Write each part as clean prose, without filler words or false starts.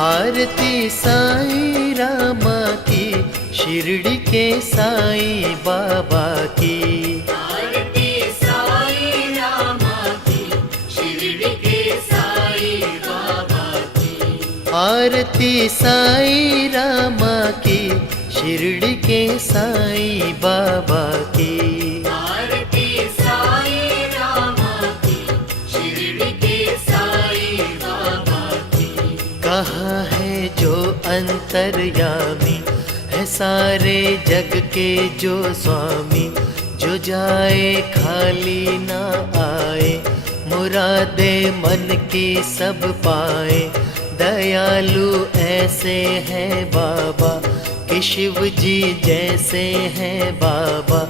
आरती साईं रामा की, शिरडी के साईं बाबा की। आरती साईं रामा की, शिरडी के साईं बाबा की। आरती साईं रामा की, शिरडी के साईं बाबा की। आरती साईं रामा की, शिरडी के साईं बाबा की। कहाँ है जो अंतर्यामी है सारे जग के जो स्वामी, जो जाए खाली ना आए, मुरादे मन की सब पाए। दयालु ऐसे हैं बाबा कि शिव जी जैसे हैं बाबा,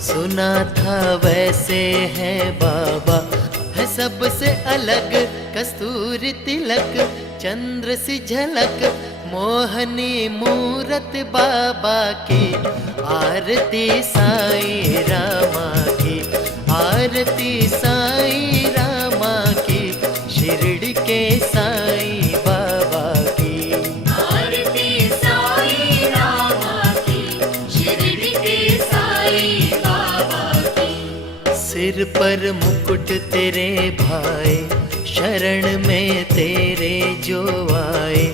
सुना था वैसे हैं बाबा। है सबसे अलग कस्तूरी तिलक, चंद्र सी झलक, मोहनी मूरत बाबा की। आरती साईं रामा की, आरती साईं रामा की, शिरडी के साईं बाबा की। आरती साईं रामा की, शिरडी के साईं बाबा की। सिर पर मुकुट तेरे भाई, शरण में तेरे जो आए,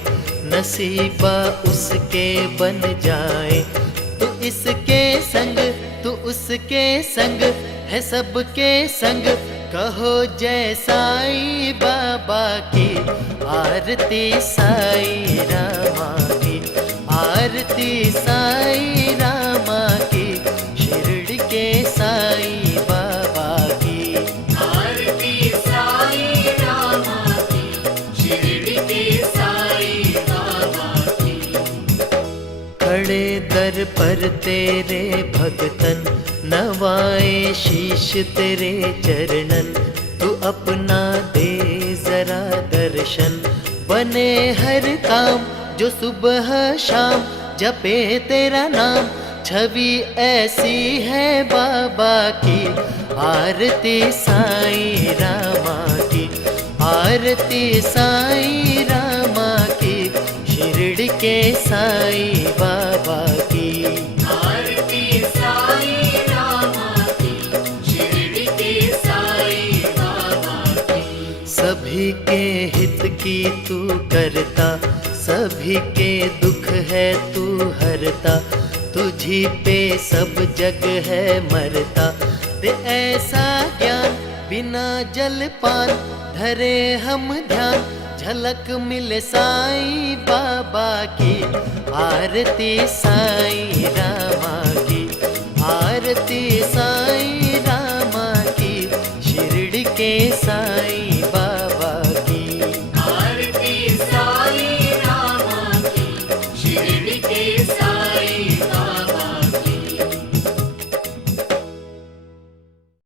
नसीबा उसके बन जाए। तू इसके संग तू उसके संग, है सबके संग, कहो जय साईं बाबा की। आरती साईं रामा की, आरती साईं रामा की, शिरडी के साईं बाबा की। आरती साईं रामा की, शिरडी के साईं बाबा की। खड़े दर पर तेरे भगतन, नवाए शीश तेरे चरणन। तू अपना दे जरा दर्शन, बने हर काम जो सुबह शाम जपे तेरा नाम। छवि ऐसी है बाबा की, आरती साईं रामा की, आरती साईं रामा की, शिरडी के साईं बाबा की। आरती साईं रामा की, शिरडी के साईं बाबा की। सभी के हित की तू करता, सभी के दुख है तू हरता। तुझी पे सब जग है मरता, दे ऐसा ज्ञान बिना जलपान, धरे हम ध्यान, झलक मिले साईं बाबा की। आरती साईं रामा